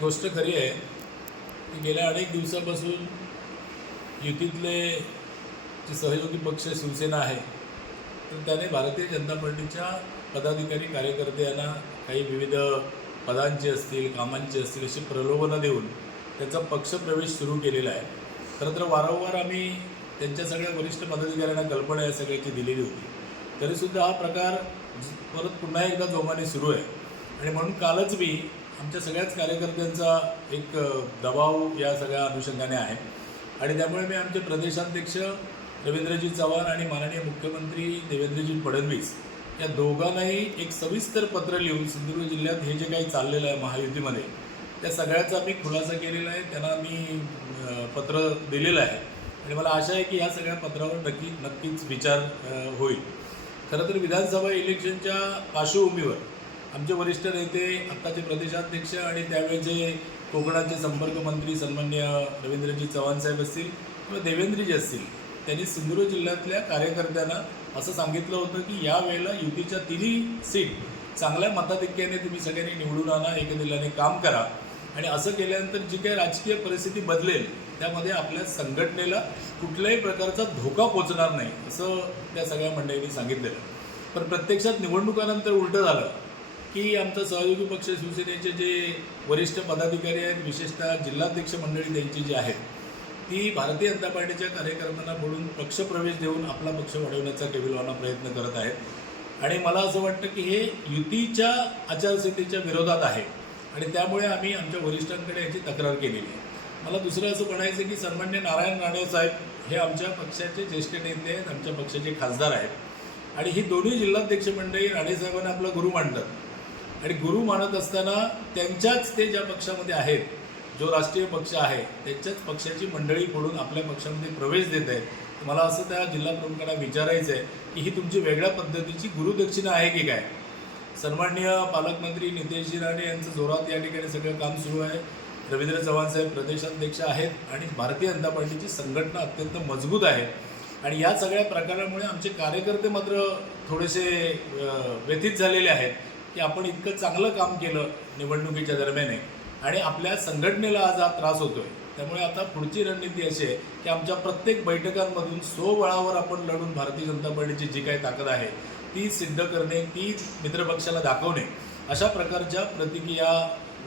गोष्ट खरी आहे की गेल्या अनेक दिवसापासून युतीतले जे सहयोगी पक्ष शिवसेना आहे तर त्याने भारतीय जनता पार्टीच्या पदाधिकारी कार्यकर्त्यांना काही विविध पदांचे असतील कामांचे असतील अशी प्रलोभनं देऊन त्याचा पक्षप्रवेश सुरू केलेला आहे। खरं तर वारंवार आम्ही त्यांच्या सगळ्या वरिष्ठ पदाधिकाऱ्यांना कल्पना या सगळ्याची दिलेली होती, तरीसुद्धा हा प्रकार परत पुन्हा एकदा जोमाने सुरू आहे। आणि म्हणून कालच मी आमच्या सगळ्याच कार्यकर्त्यांचा एक दबाव या सगळ्या अनुषंगाने आहे आणि त्यामुळे मी आमचे प्रदेशाध्यक्ष रवींद्रजी चव्हाण आणि माननीय मुख्यमंत्री देवेंद्रजी फडणवीस या दोघांनाही एक सविस्तर पत्र लिहून सिंधुदुर्ग जिल्ह्यात हे जे काही चाललेलं आहे महायुतीमध्ये त्या सगळ्याचा मी खुलासा केलेला आहे, त्यांना मी पत्र दिलेलं आहे आणि मला आशा आहे की या सगळ्या पत्रावर नक्कीच विचार होईल। खरं तर विधानसभा इलेक्शनच्या पार्श्वभूमीवर आमचे वरिष्ठ नेते आत्ताचे प्रदेशाध्यक्ष आणि त्यावेळेचे कोकणाचे संपर्क मंत्री सन्मान्य रवींद्रजी चव्हाण साहेब असतील किंवा देवेंद्रजी असतील, त्यांनी सिंधुदुर्ग जिल्ह्यातल्या कार्यकर्त्यांना असं सांगितलं होतं की यावेळेला युतीच्या तिन्ही सीट चांगल्या मताधिक्याने तुम्ही सगळ्यांनी निवडून आणा, एकदिलाने काम करा आणि असं केल्यानंतर जी काही राजकीय परिस्थिती बदलेल त्यामध्ये आपल्या संघटनेला कुठल्याही प्रकारचा धोका पोचणार नाही असं त्या सगळ्या मंडळींनी सांगितलेलं। पण प्रत्यक्षात निवडणुकानंतर उलटं झालं की आमचा सहयोगी पक्ष शिवसेनेचे जे वरिष्ठ पदाधिकारी आहेत, विशेषतः जिल्हाध्यक्ष मंडळी त्यांची जी आहेत ती भारतीय जनता पार्टीच्या कार्यकर्त्यांना बोलून पक्षप्रवेश देऊन आपला पक्ष वाढवण्याचा केविलवाना प्रयत्न करत आहेत आणि मला असं वाटतं की हे युतीच्या आचारसंहितेच्या विरोधात आहे आणि त्यामुळे आम्ही आमच्या वरिष्ठांकडे याची तक्रार केलेली आहे। मला दुसरं असं म्हणायचं की सन्मान्य नारायण राणे साहेब हे आमच्या पक्षाचे ज्येष्ठ नेते आहेत, आमच्या पक्षाचे खासदार आहेत आणि ही दोन्ही जिल्हाध्यक्ष मंडळी राणेसाहेबांना आपला गुरु मानतात आणि गुरु मानत असताना त्यांच्याच ते ज्या पक्षामध्ये आहेत, जो राष्ट्रीय पक्ष आहे त्यांच्याच पक्षाची मंडळी पडून आपल्या पक्षामध्ये प्रवेश देत आहेत। मला असं त्या जिल्हा प्रमुखांना विचारायचं आहे की ही तुमची वेगळ्या पद्धतीची गुरुदक्षिणा आहे की काय? सन्माननीय पालकमंत्री नितेशजी राणे यांचं जोरात या ठिकाणी सगळं काम सुरू आहे। रवींद्र चव्हाण साहेब प्रदेशाध्यक्ष आहेत आणि भारतीय जनता पार्टीची संघटना अत्यंत मजबूत आहे आणि या सगळ्या प्रकारामुळे आमचे कार्यकर्ते मात्र थोडेसे व्यथित झालेले आहेत की आपण इतकं चांगलं काम केलं निवडणुकीच्या दरम्यान आणि आपल्या संघटनेला आज हा त्रास होतोय। त्यामुळे आता पुढची रणनीती अशी आहे की आमच्या प्रत्येक बैठकांमधून स्वबळावर आपण लढून भारतीय जनता पार्टीची जी काही ताकद आहे ती सिद्ध करणे, ती मित्रपक्षाला दाखवणे, अशा प्रकारच्या प्रतिक्रिया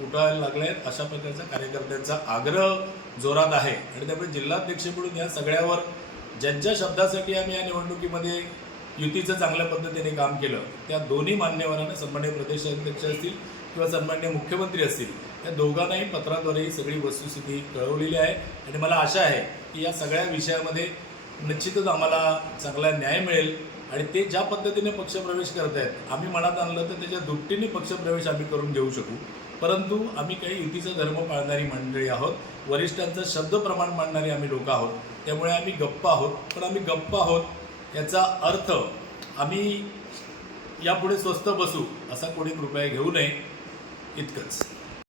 उठायला लागल्या आहेत। अशा प्रकारचा कार्यकर्त्यांचा आग्रह जोरात आहे आणि त्यामुळे जिल्हाध्यक्ष म्हणून या सगळ्यावर ज्यांच्या शब्दासाठी आम्ही या निवडणुकीमध्ये युतीचं चांगल्या पद्धतीने काम केलं त्या दोन्ही मान्यवरांना सन्मान्य प्रदेशाध्यक्ष असतील किंवा सन्मान्य मुख्यमंत्री असतील या दोघांनाही पत्राद्वारे ही सगळी वस्तुस्थिती कळवलेली आहे आणि मला आशा आहे की या सगळ्या विषयामध्ये निश्चितच आम्हाला चांगला न्याय मिळेल आणि ते ज्या पद्धतीने पक्षप्रवेश करत आहेत आम्ही मनात आणलं तर त्याच्या दुपटीने पक्षप्रवेश आम्ही करून घेऊ शकू, परंतु आम्ही काही युतीचा धर्म पाळणारी मंडळी आहोत, वरिष्ठांचं शब्दप्रमाण मांडणारी आम्ही लोक आहोत, त्यामुळे आम्ही गप्प आहोत। पण आम्ही गप्प आहोत याचा अर्थ आम्ही यापुढे स्वस्थ बसू असा कोणी कृपया घेऊ नये, इतकंच।